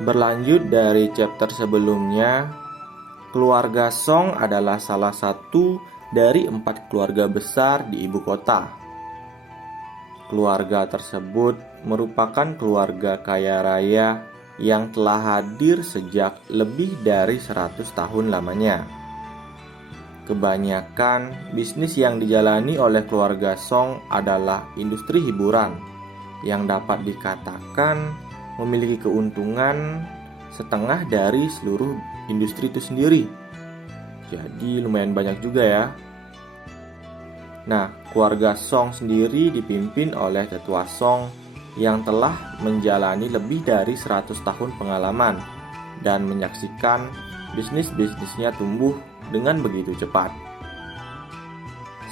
Berlanjut dari chapter sebelumnya, keluarga Song adalah salah satu dari 4 keluarga besar di ibu kota. Keluarga tersebut merupakan keluarga kaya raya yang telah hadir sejak lebih dari 100 tahun lamanya. Kebanyakan bisnis yang dijalani oleh keluarga Song adalah industri hiburan yang dapat dikatakan memiliki keuntungan setengah dari seluruh industri itu sendiri. Jadi lumayan banyak juga ya. Nah, keluarga Song sendiri dipimpin oleh tetua Song yang telah menjalani lebih dari 100 tahun pengalaman dan menyaksikan bisnis-bisnisnya tumbuh dengan begitu cepat.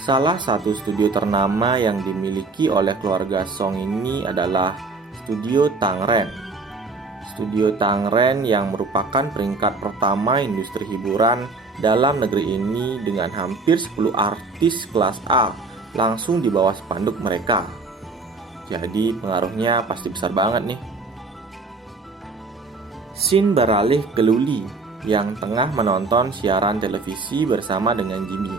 Salah satu studio ternama yang dimiliki oleh keluarga Song ini adalah Studio Tangren. Studio Tangren yang merupakan peringkat pertama industri hiburan dalam negeri ini dengan hampir 10 artis kelas A langsung di bawah spanduk mereka. Jadi pengaruhnya pasti besar banget nih. Scene beralih ke Luli yang tengah menonton siaran televisi bersama dengan Jimmy.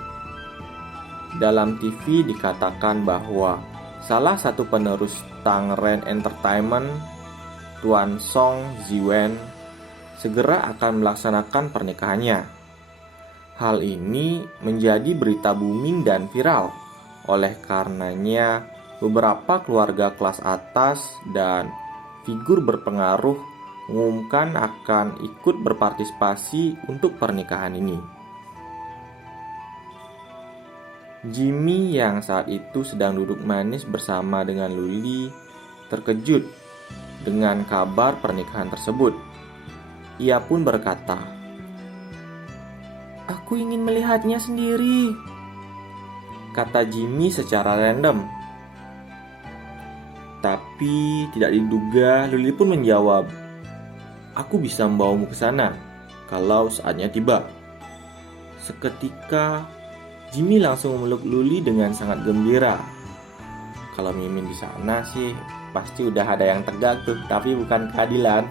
Dalam TV dikatakan bahwa salah satu penerus Tangren Entertainment, Tuan Song Ziwen, segera akan melaksanakan pernikahannya. Hal ini menjadi berita booming dan viral. Oleh karenanya, beberapa keluarga kelas atas dan figur berpengaruh mengumumkan akan ikut berpartisipasi untuk pernikahan ini. Jimmy yang saat itu sedang duduk manis bersama dengan Luli terkejut dengan kabar pernikahan tersebut. Ia pun berkata, "Aku ingin melihatnya sendiri," kata Jimmy secara random. Tapi tidak diduga, Luli pun menjawab, "Aku bisa membawamu ke sana kalau saatnya tiba." Seketika, Jimmy langsung memeluk Luli dengan sangat gembira. Kalau Mimin di sana sih pasti udah ada yang tegak tuh, tapi bukan keadilan.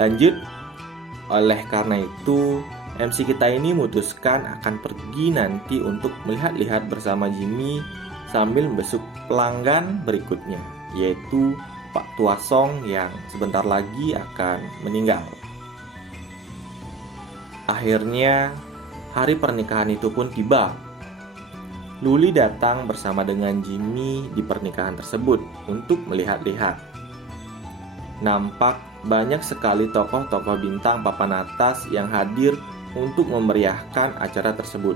Lanjut, oleh karena itu MC kita ini memutuskan akan pergi nanti untuk melihat-lihat bersama Jimmy sambil membesuk pelanggan berikutnya, yaitu Pak Tua Song yang sebentar lagi akan meninggal. Akhirnya, hari pernikahan itu pun tiba. Luli datang bersama dengan Jimmy di pernikahan tersebut untuk melihat-lihat. Nampak banyak sekali tokoh-tokoh bintang papan atas yang hadir untuk memeriahkan acara tersebut.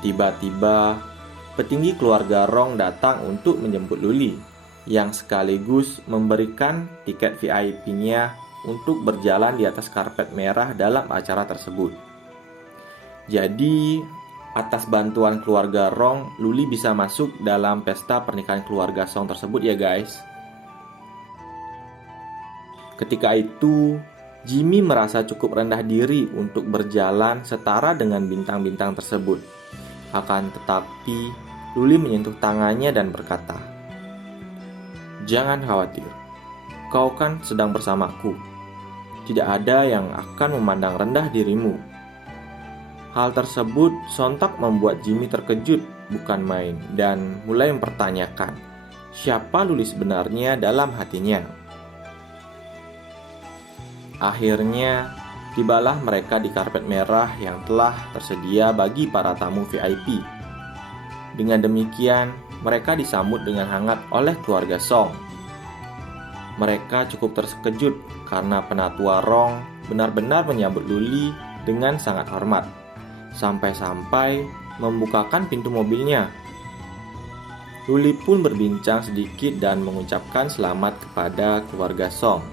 Tiba-tiba, petinggi keluarga Rong datang untuk menjemput Luli, yang sekaligus memberikan tiket VIP-nya untuk berjalan di atas karpet merah dalam acara tersebut. Jadi, atas bantuan keluarga Rong, Luli bisa masuk dalam pesta pernikahan keluarga Song tersebut ya guys. Ketika itu, Jimmy merasa cukup rendah diri untuk berjalan setara dengan bintang-bintang tersebut. Akan tetapi, Luli menyentuh tangannya dan berkata, "Jangan khawatir, kau kan sedang bersamaku. Tidak ada yang akan memandang rendah dirimu." Hal tersebut sontak membuat Jimmy terkejut bukan main dan mulai mempertanyakan siapa Luli sebenarnya dalam hatinya. Akhirnya, tibalah mereka di karpet merah yang telah tersedia bagi para tamu VIP. Dengan demikian, mereka disambut dengan hangat oleh keluarga Song. Mereka cukup terkejut karena penatua Rong benar-benar menyambut Luli dengan sangat hormat, sampai-sampai membukakan pintu mobilnya. Luli pun berbincang sedikit dan mengucapkan selamat kepada keluarga Song.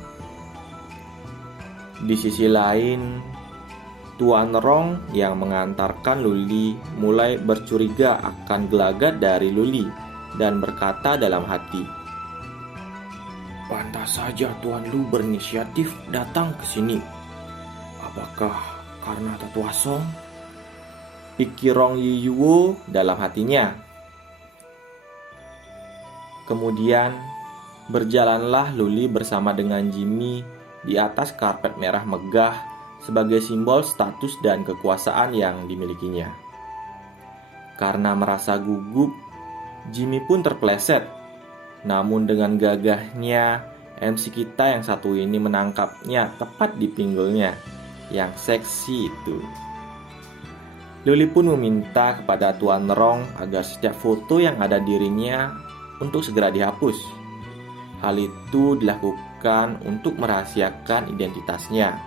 Di sisi lain, Tuan Rong yang mengantarkan Luli mulai bercuriga akan gelagat dari Luli dan berkata dalam hati, "Pantas saja Tuan Lu berinisiatif datang ke sini. Apakah karena tetua Song?" pikir Rong Yiyuo dalam hatinya. Kemudian, Berjalanlah Luli bersama dengan Jimmy di atas karpet merah megah sebagai simbol status dan kekuasaan yang dimilikinya. Karena merasa gugup, Jimmy pun terpleset. Namun dengan gagahnya, MC kita yang satu ini menangkapnya tepat di pinggulnya yang seksi itu. Luli pun meminta kepada Tuan Rong agar setiap foto yang ada dirinya untuk segera dihapus. Hal itu dilakukan untuk merahasiakan identitasnya.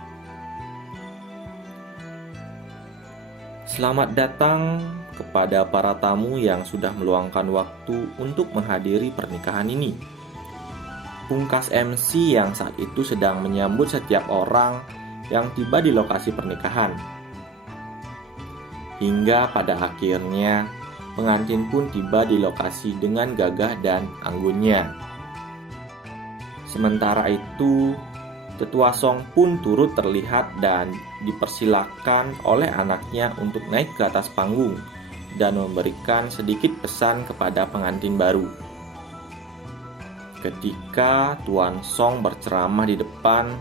Selamat datang kepada para tamu yang sudah meluangkan waktu untuk menghadiri pernikahan ini. Pungkas MC yang saat itu sedang menyambut setiap orang yang tiba di lokasi pernikahan. Hingga pada akhirnya, pengantin pun tiba di lokasi dengan gagah dan anggunnya. Sementara itu, Tetua Song pun turut terlihat dan dipersilakan oleh anaknya untuk naik ke atas panggung dan memberikan sedikit pesan kepada pengantin baru. Ketika Tuan Song berceramah di depan,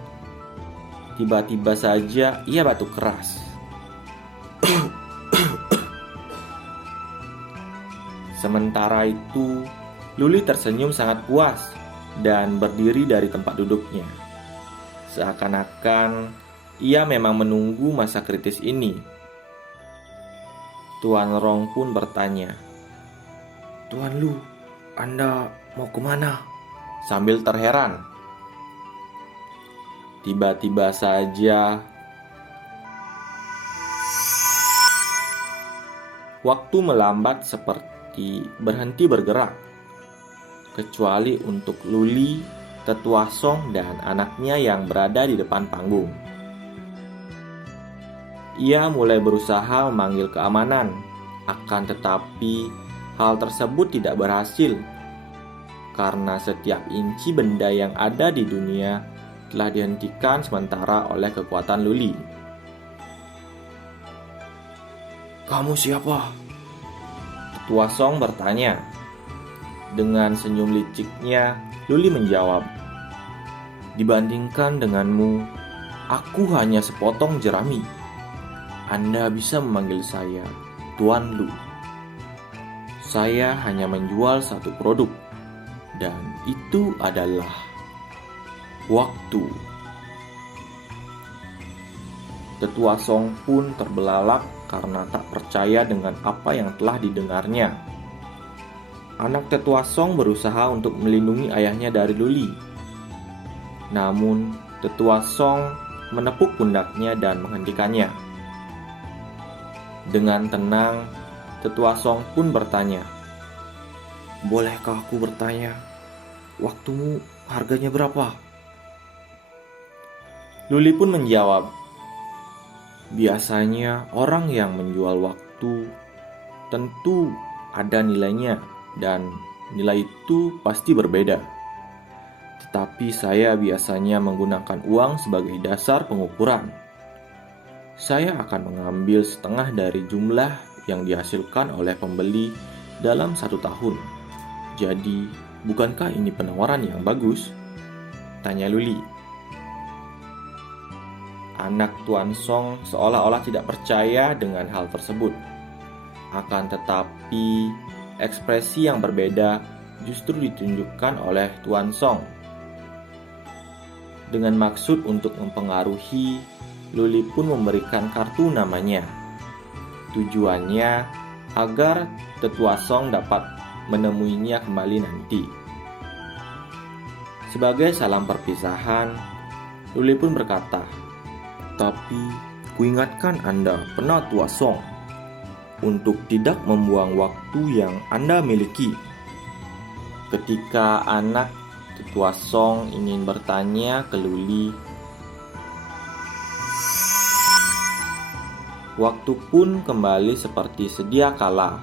tiba-tiba saja ia batuk keras. Sementara itu, Luli tersenyum sangat puas dan berdiri dari tempat duduknya. Seakan-akan ia memang menunggu masa kritis ini. Tuan Rong pun bertanya, "Tuan Lu, Anda mau kemana?" Sambil terheran. Tiba-tiba saja waktu melambat seperti berhenti bergerak, kecuali untuk Luli, Tetua Song, dan anaknya yang berada di depan panggung. Ia mulai berusaha memanggil keamanan, akan tetapi hal tersebut tidak berhasil karena setiap inci benda yang ada di dunia telah dihentikan sementara oleh kekuatan Luli. "Kamu siapa?" Tetua Song bertanya. Dengan senyum liciknya, Luli menjawab, "Dibandingkan denganmu, aku hanya sepotong jerami. Anda bisa memanggil saya Tuan Lu. Saya hanya menjual satu produk, dan itu adalah waktu." Tetua Song pun terbelalak karena tak percaya dengan apa yang telah didengarnya. Anak Tetua Song berusaha untuk melindungi ayahnya dari Luli. Namun, Tetua Song menepuk pundaknya dan menghentikannya. Dengan tenang, Tetua Song pun bertanya, "Bolehkah aku bertanya, waktumu harganya berapa?" Luli pun menjawab, "Biasanya orang yang menjual waktu tentu ada nilainya dan nilai itu pasti berbeda. Tetapi saya biasanya menggunakan uang sebagai dasar pengukuran. Saya akan mengambil setengah dari jumlah yang dihasilkan oleh pembeli dalam 1 tahun. Jadi, bukankah ini penawaran yang bagus?" tanya Luli. Anak Tuan Song seolah-olah tidak percaya dengan hal tersebut. Akan tetapi, ekspresi yang berbeda justru ditunjukkan oleh Tuan Song. Dengan maksud untuk mempengaruhi, Luli pun memberikan kartu namanya. Tujuannya agar Tetua Song dapat menemuinya kembali nanti. Sebagai salam perpisahan, Luli pun berkata, "Tapi kuingatkan Anda, Penatua Song, untuk tidak membuang waktu yang Anda miliki." Ketika anak Tetua Song ingin bertanya ke Luli, waktu pun kembali seperti sedia kala.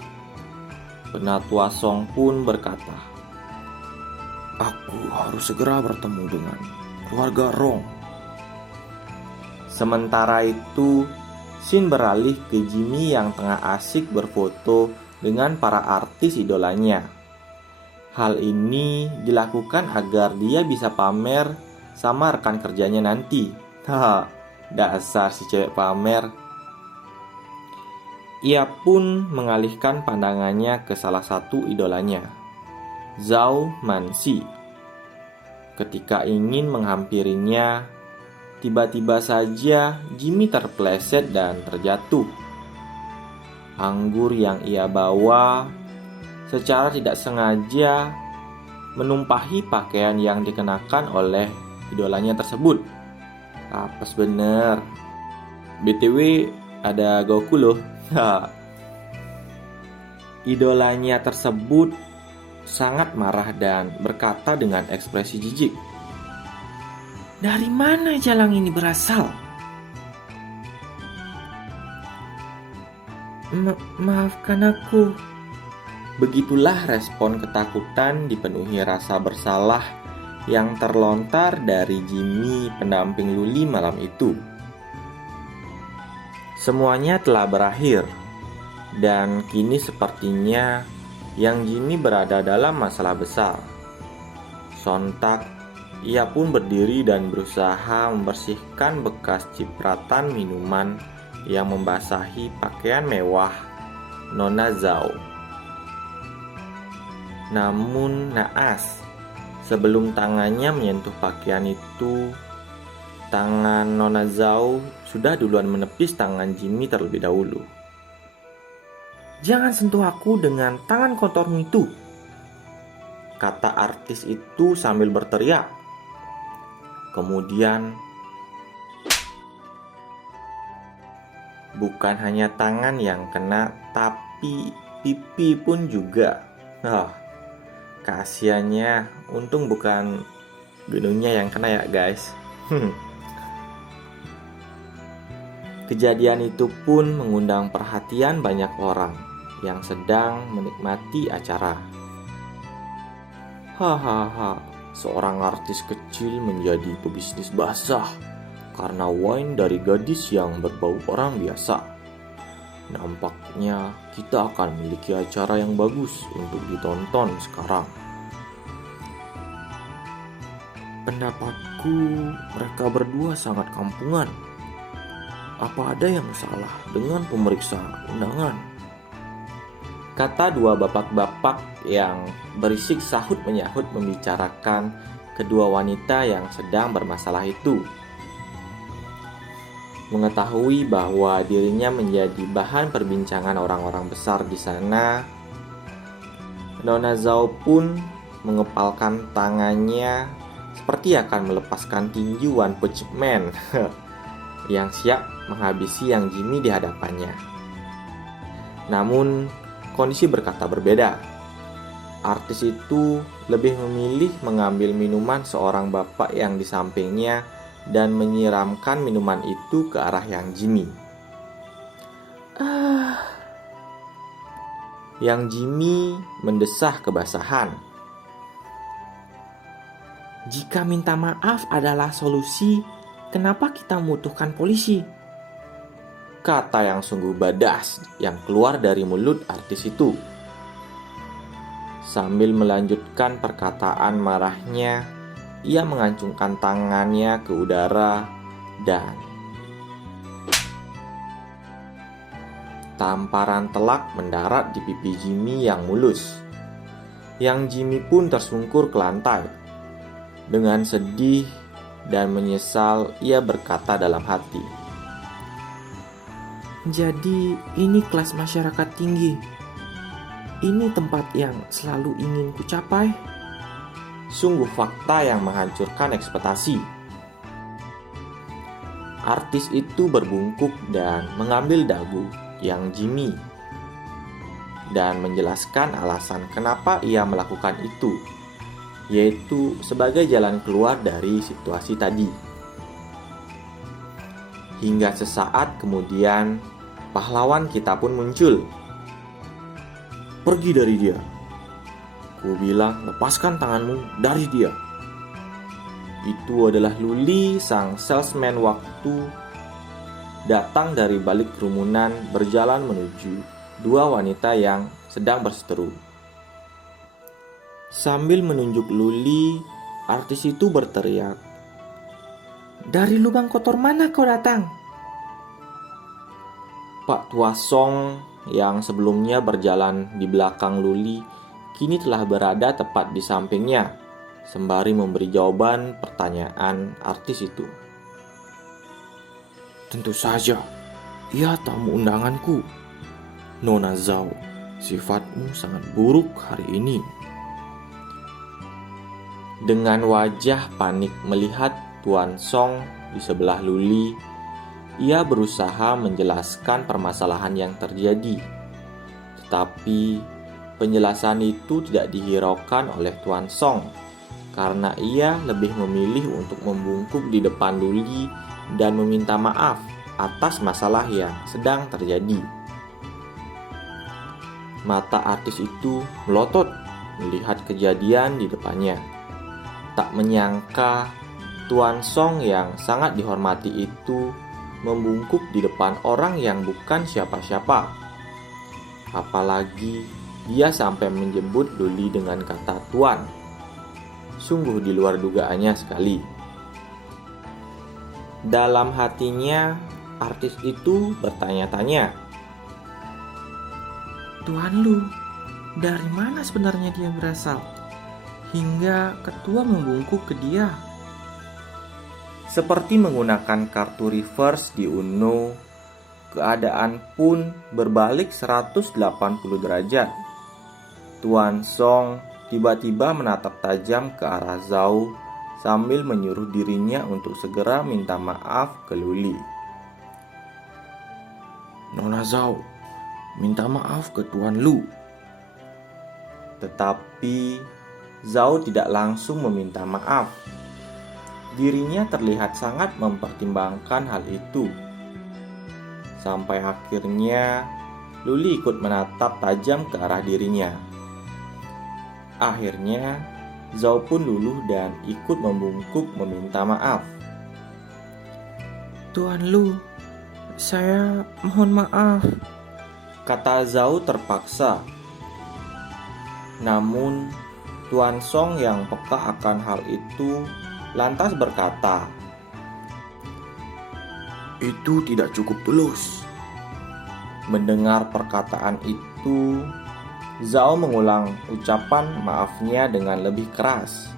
Penatua Song pun berkata, "Aku harus segera bertemu dengan keluarga Rong." Sementara itu, Shin beralih ke Jimmy yang tengah asik berfoto dengan para artis idolanya. Hal ini dilakukan agar dia bisa pamer sama rekan kerjanya nanti. Haha, dasar si cewek pamer. Ia pun mengalihkan pandangannya ke salah satu idolanya, Zhao Manxi. Ketika ingin menghampirinya, tiba-tiba saja Jimmy terpeleset dan terjatuh. Anggur yang ia bawa secara tidak sengaja menumpahi pakaian yang dikenakan oleh idolanya tersebut. Apes bener. BTW ada Goku loh. Idolanya tersebut sangat marah dan berkata dengan ekspresi jijik, "Dari mana jalang ini berasal?" Maafkan aku. Begitulah respon ketakutan dipenuhi rasa bersalah yang terlontar dari Jimmy, pendamping Luli malam itu. Semuanya telah berakhir, dan kini sepertinya yang Jimmy berada dalam masalah besar. Sontak, ia pun berdiri dan berusaha membersihkan bekas cipratan minuman yang membasahi pakaian mewah Nona Zhao. Namun naas, sebelum tangannya menyentuh pakaian itu, tangan Nona Zhao sudah duluan menepis tangan Jimmy terlebih dahulu. "Jangan sentuh aku dengan tangan kotormu itu," kata artis itu sambil berteriak. Kemudian, bukan hanya tangan yang kena, tapi pipi pun juga. Kasiannya, untung bukan gunungnya yang kena ya guys. Kejadian itu pun mengundang perhatian banyak orang yang sedang menikmati acara. Hahaha, seorang artis kecil menjadi pebisnis basah karena wine dari gadis yang berbau orang biasa. Nampaknya kita akan memiliki acara yang bagus untuk ditonton sekarang. Pendapatku, mereka berdua sangat kampungan. Apa ada yang salah dengan pemeriksa undangan? Kata dua bapak-bapak yang berisik sahut menyahut membicarakan kedua wanita yang sedang bermasalah itu. Mengetahui bahwa dirinya menjadi bahan perbincangan orang-orang besar di sana, Nona Zhao pun mengepalkan tangannya seperti akan melepaskan tinju One Punch Man yang siap menghabisi yang Jimmy di hadapannya. Namun, kondisi berkata berbeda. Artis itu lebih memilih mengambil minuman seorang bapak yang di sampingnya dan menyiramkan minuman itu ke arah yang Jimmy. Yang Jimmy mendesah kebasahan. "Jika minta maaf adalah solusi, kenapa kita membutuhkan polisi?" Kata yang sungguh badas yang keluar dari mulut artis itu. Sambil melanjutkan perkataan marahnya, ia mengacungkan tangannya ke udara dan tamparan telak mendarat di pipi Jimmy yang mulus. Yang Jimmy pun tersungkur ke lantai. Dengan sedih dan menyesal, ia berkata dalam hati, "Jadi ini kelas masyarakat tinggi. Ini tempat yang selalu ingin kucapai." Sungguh fakta yang menghancurkan ekspektasi. Artis itu berbungkuk dan mengambil dagu yang Jimmy dan menjelaskan alasan kenapa ia melakukan itu, yaitu sebagai jalan keluar dari situasi tadi. Hingga sesaat kemudian, pahlawan kita pun muncul. "Pergi dari dia. Ku bilang lepaskan tanganmu dari dia." Itu adalah Luli, sang salesman waktu datang dari balik kerumunan berjalan menuju dua wanita yang sedang berseteru. Sambil menunjuk Luli, artis itu berteriak, "Dari lubang kotor mana kau datang?" Pak Tua Song yang sebelumnya berjalan di belakang Luli kini telah berada tepat di sampingnya, sembari memberi jawaban pertanyaan artis itu. "Tentu saja, ia tamu undanganku. Nona Zhao, sifatmu sangat buruk hari ini." Dengan wajah panik melihat Tuan Song di sebelah Luli, ia berusaha menjelaskan permasalahan yang terjadi. Tetapi penjelasan itu tidak dihiraukan oleh Tuan Song karena ia lebih memilih untuk membungkuk di depan Luli dan meminta maaf atas masalah yang sedang terjadi. Mata artis itu melotot melihat kejadian di depannya. Tak menyangka Tuan Song yang sangat dihormati itu membungkuk di depan orang yang bukan siapa-siapa. Apalagi dia sampai menyebut Luli dengan kata Tuan. Sungguh di luar dugaannya sekali. Dalam hatinya, artis itu bertanya-tanya, "Tuan Lu, dari mana sebenarnya dia berasal? Hingga ketua membungkuk ke dia." Seperti menggunakan kartu reverse di Uno, keadaan pun berbalik 180 derajat. Tuan Song tiba-tiba menatap tajam ke arah Zhao sambil menyuruh dirinya untuk segera minta maaf ke Luli. "Nona Zhao, minta maaf ke Tuan Lu." Tetapi Zhao tidak langsung meminta maaf. Dirinya terlihat sangat mempertimbangkan hal itu. Sampai akhirnya Luli ikut menatap tajam ke arah dirinya. Akhirnya Zhao pun luluh dan ikut membungkuk meminta maaf. "Tuan Lu, saya mohon maaf," kata Zhao terpaksa. Namun Tuan Song yang peka akan hal itu lantas berkata, "Itu tidak cukup tulus." Mendengar perkataan itu, Zhao mengulang ucapan maafnya dengan lebih keras.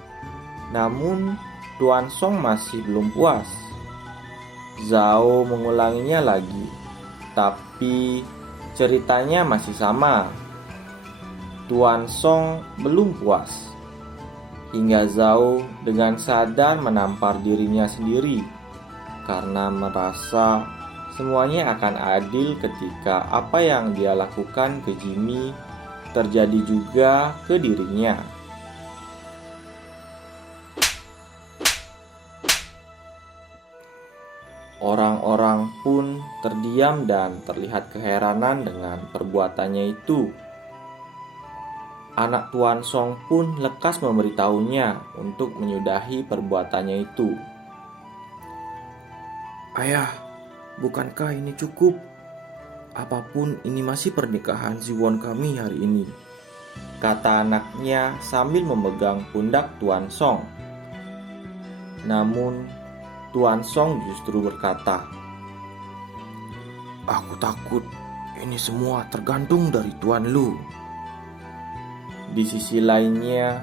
Namun Tuan Song masih belum puas. Zhao mengulanginya lagi, tapi ceritanya masih sama. Tuan Song belum puas. Hingga Zhao dengan sadar menampar dirinya sendiri karena merasa semuanya akan adil ketika apa yang dia lakukan ke Jimmy terjadi juga ke dirinya. Orang-orang pun terdiam dan terlihat keheranan dengan perbuatannya itu. Anak Tuan Song pun lekas memberitahunya untuk menyudahi perbuatannya itu. "Ayah, bukankah ini cukup? Apapun ini masih pernikahan Ziwon kami hari ini," kata anaknya sambil memegang pundak Tuan Song. Namun Tuan Song justru berkata, "Aku takut ini semua tergantung dari Tuan Lu." Di sisi lainnya,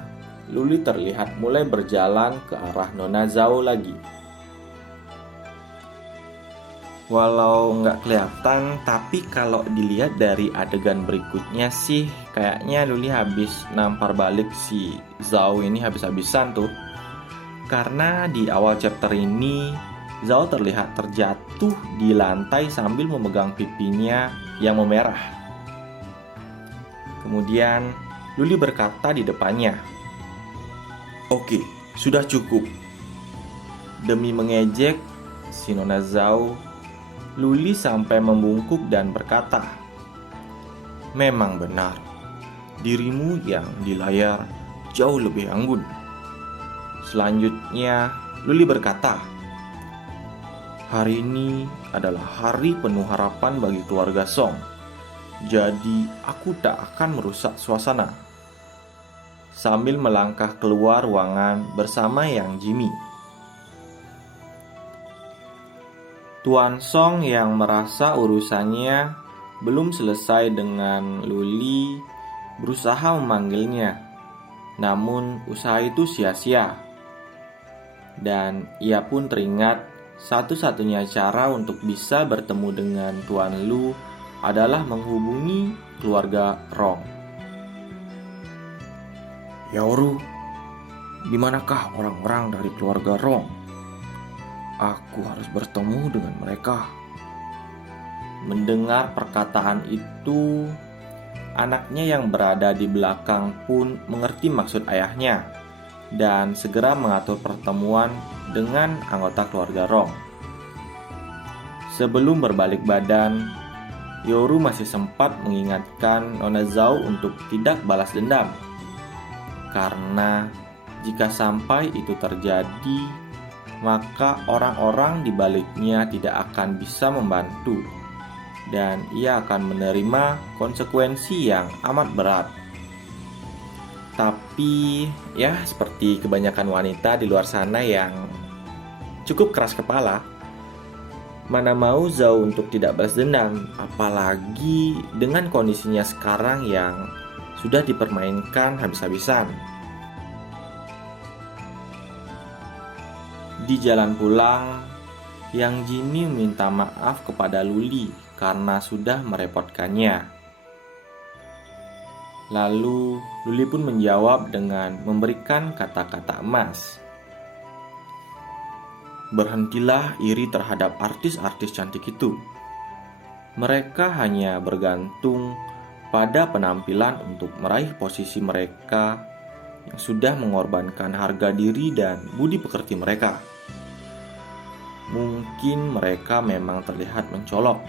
Luli terlihat mulai berjalan ke arah Nona Zhao lagi. Walau nggak kelihatan, tapi kalau dilihat dari adegan berikutnya sih, kayaknya Luli habis nampar balik si Zhao ini habis-habisan tuh. Karena di awal chapter ini, Zhao terlihat terjatuh di lantai sambil memegang pipinya yang memerah. Kemudian Luli berkata di depannya, "Oke, sudah cukup." Demi mengejek si Nona Zhao, Luli sampai membungkuk dan berkata, "Memang benar, dirimu yang di layar jauh lebih anggun." Selanjutnya, Luli berkata, "Hari ini adalah hari penuh harapan bagi keluarga Song. Jadi, aku tak akan merusak suasana." sambil melangkah keluar ruangan bersama Yang Jimmy. Tuan Song yang merasa urusannya belum selesai dengan Luli berusaha memanggilnya, namun usaha itu sia-sia. Dan ia pun teringat satu-satunya cara untuk bisa bertemu dengan Tuan Lu adalah menghubungi keluarga Rong. "Yoru, di manakah orang-orang dari keluarga Rong? Aku harus bertemu dengan mereka." Mendengar perkataan itu, anaknya yang berada di belakang pun mengerti maksud ayahnya dan segera mengatur pertemuan dengan anggota keluarga Rong. Sebelum berbalik badan, Yoru masih sempat mengingatkan Nona Zhao untuk tidak balas dendam, karena jika sampai itu terjadi, maka orang-orang di baliknya tidak akan bisa membantu, dan ia akan menerima konsekuensi yang amat berat. Tapi ya seperti kebanyakan wanita di luar sana yang cukup keras kepala, mana mau Zhao untuk tidak balas dendam, apalagi dengan kondisinya sekarang yang sudah dipermainkan habis-habisan. Di jalan pulang, Yang Jimmy minta maaf kepada Luli karena sudah merepotkannya. Lalu Luli pun menjawab dengan memberikan kata-kata emas. "Berhentilah iri terhadap artis-artis cantik itu. Mereka hanya bergantung pada penampilan untuk meraih posisi mereka yang sudah mengorbankan harga diri dan budi pekerti mereka. Mungkin mereka memang terlihat mencolok,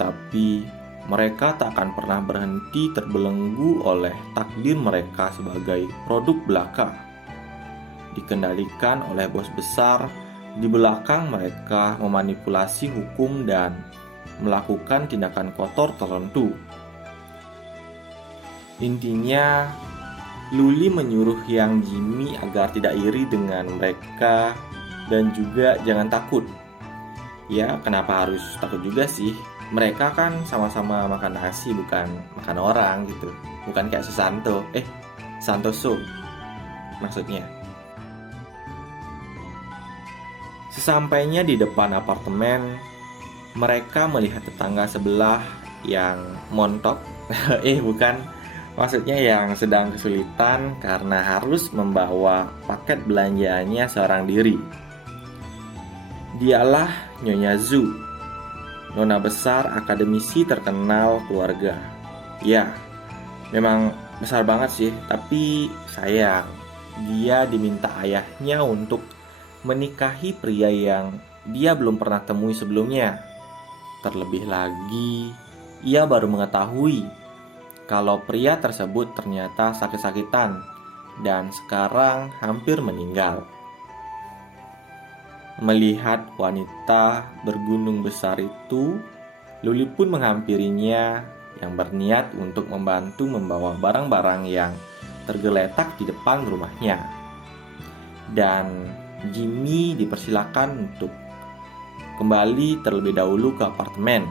tapi mereka tak akan pernah berhenti terbelenggu oleh takdir mereka sebagai produk belaka, dikendalikan oleh bos besar di belakang mereka memanipulasi hukum dan melakukan tindakan kotor tertentu." Intinya, Luli menyuruh Yang Jimmy agar tidak iri dengan mereka dan juga jangan takut. Ya, kenapa harus takut juga sih? Mereka kan sama-sama makan nasi, bukan makan orang gitu. Bukan kayak Santoso maksudnya. Sesampainya di depan apartemen, mereka melihat tetangga sebelah yang montok. Bukan, maksudnya yang sedang kesulitan karena harus membawa paket belanjaannya seorang diri. Dialah Nyonya Zhu, nona besar akademisi terkenal keluarga. Ya, memang besar banget sih, tapi sayang, dia diminta ayahnya untuk menikahi pria yang dia belum pernah temui sebelumnya. Terlebih lagi, ia baru mengetahui kalau pria tersebut ternyata sakit-sakitan dan sekarang hampir meninggal. Melihat wanita bergunung besar itu, Luli pun menghampirinya yang berniat untuk membantu membawa barang-barang yang tergeletak di depan rumahnya. Dan Jimmy dipersilakan untuk kembali terlebih dahulu ke apartemen.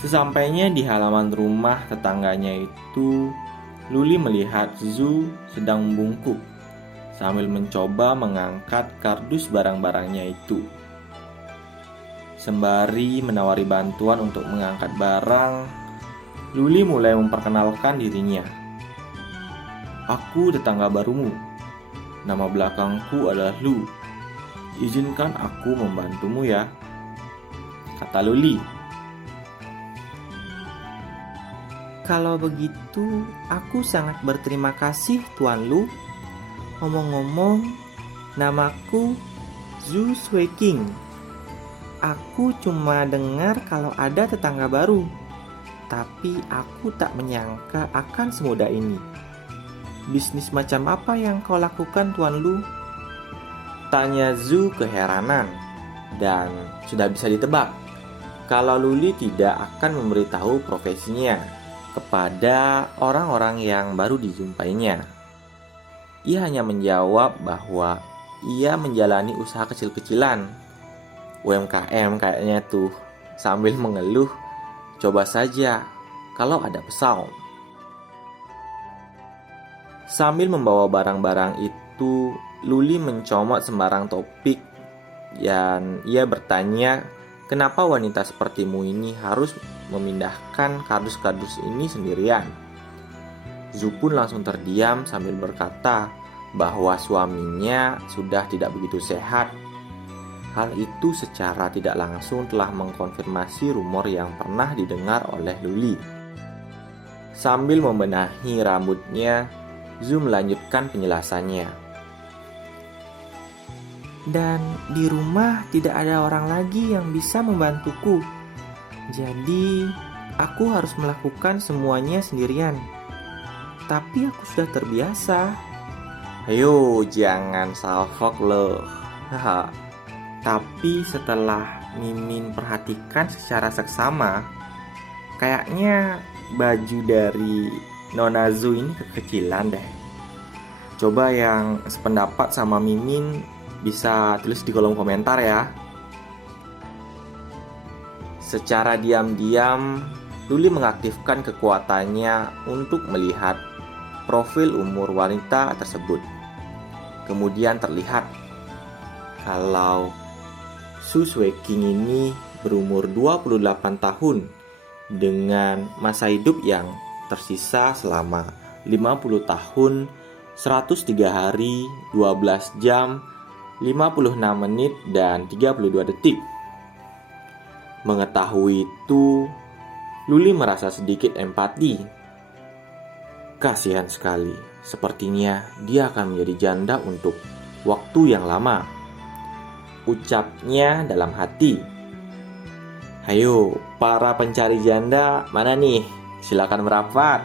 Sesampainya di halaman rumah tetangganya itu, Luli melihat Zhu sedang membungkuk sambil mencoba mengangkat kardus barang-barangnya itu. Sembari menawari bantuan untuk mengangkat barang, Luli mulai memperkenalkan dirinya. "Aku tetangga barumu. Nama belakangku adalah Lu. Izinkan aku membantumu ya," kata Luli. "Kalau begitu, aku sangat berterima kasih Tuan Lu. Ngomong-ngomong, namaku Zhu Shuiqing. Aku cuma dengar kalau ada tetangga baru, tapi aku tak menyangka akan semudah ini. Bisnis macam apa yang kau lakukan, Tuan Lu?" Tanya Zhu keheranan, dan sudah bisa ditebak kalau Luli tidak akan memberitahu profesinya, kepada orang-orang yang baru dijumpainya. Ia hanya menjawab bahwa ia menjalani usaha kecil-kecilan, UMKM kayaknya tuh, sambil mengeluh, coba saja kalau ada pesaing. Sambil membawa barang-barang itu, Luli mencomot sembarang topik dan ia bertanya, kenapa wanita sepertimu ini harus memindahkan kardus-kardus ini sendirian? Zu pun langsung terdiam sambil berkata bahwa suaminya sudah tidak begitu sehat. Hal itu secara tidak langsung telah mengkonfirmasi rumor yang pernah didengar oleh Luli. Sambil membenahi rambutnya, Zu melanjutkan penjelasannya. Dan di rumah tidak ada orang lagi yang bisa membantuku. Jadi, aku harus melakukan semuanya sendirian. Tapi aku sudah terbiasa. Ayo, jangan salfok loh. Tapi setelah Mimin perhatikan secara seksama, kayaknya baju dari Nona Zu ini kekecilan deh. Coba yang sependapat sama Mimin bisa tulis di kolom komentar ya. Secara diam-diam, Luli mengaktifkan kekuatannya untuk melihat profil umur wanita tersebut. Kemudian terlihat kalau Su Shueqing ini berumur 28 tahun dengan masa hidup yang tersisa selama 50 tahun, 103 hari, 12 jam, 56 menit, dan 32 detik. Mengetahui itu, Luli merasa sedikit empati. Kasihan sekali, sepertinya dia akan menjadi janda untuk waktu yang lama. Ucapnya dalam hati. Hayo, para pencari janda mana nih? Silakan merapat.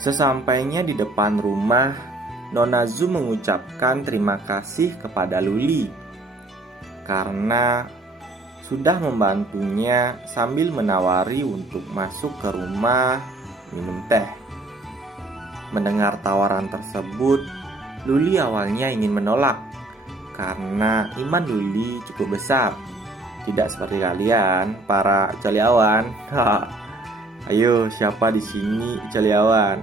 Sesampainya di depan rumah, Nona Zu mengucapkan terima kasih kepada Luli karena sudah membantunya sambil menawari untuk masuk ke rumah minum teh. Mendengar tawaran tersebut, Luli awalnya ingin menolak karena iman Luli cukup besar. Tidak seperti kalian, para caliawan. Ayo, siapa di sini caliawan?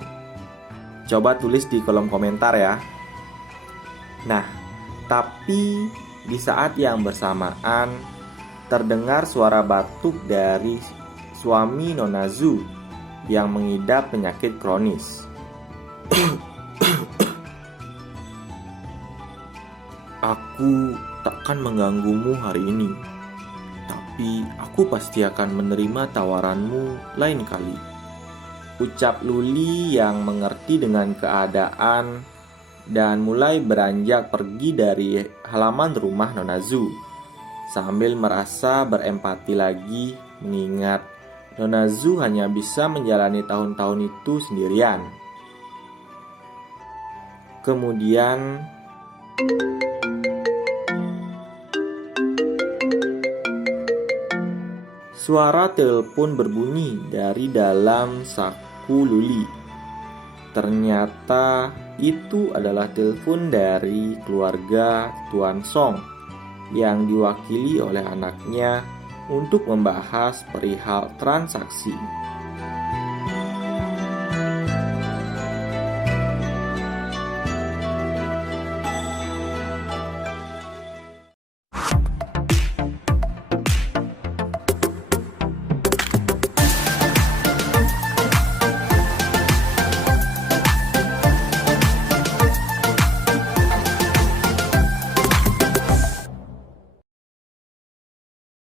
Coba tulis di kolom komentar ya. Nah, tapi di saat yang bersamaan terdengar suara batuk dari suami Nona Zu yang mengidap penyakit kronis. Aku takkan mengganggumu hari ini, tapi aku pasti akan menerima tawaranmu lain kali. Ucap Luli yang mengerti dengan keadaan dan mulai beranjak pergi dari halaman rumah Nona Zu sambil merasa berempati lagi mengingat Nona Zu hanya bisa menjalani tahun-tahun itu sendirian. Kemudian suara telepon berbunyi dari dalam saku Luli. Ternyata itu adalah telepon dari keluarga Tuan Song yang diwakili oleh anaknya untuk membahas perihal transaksi.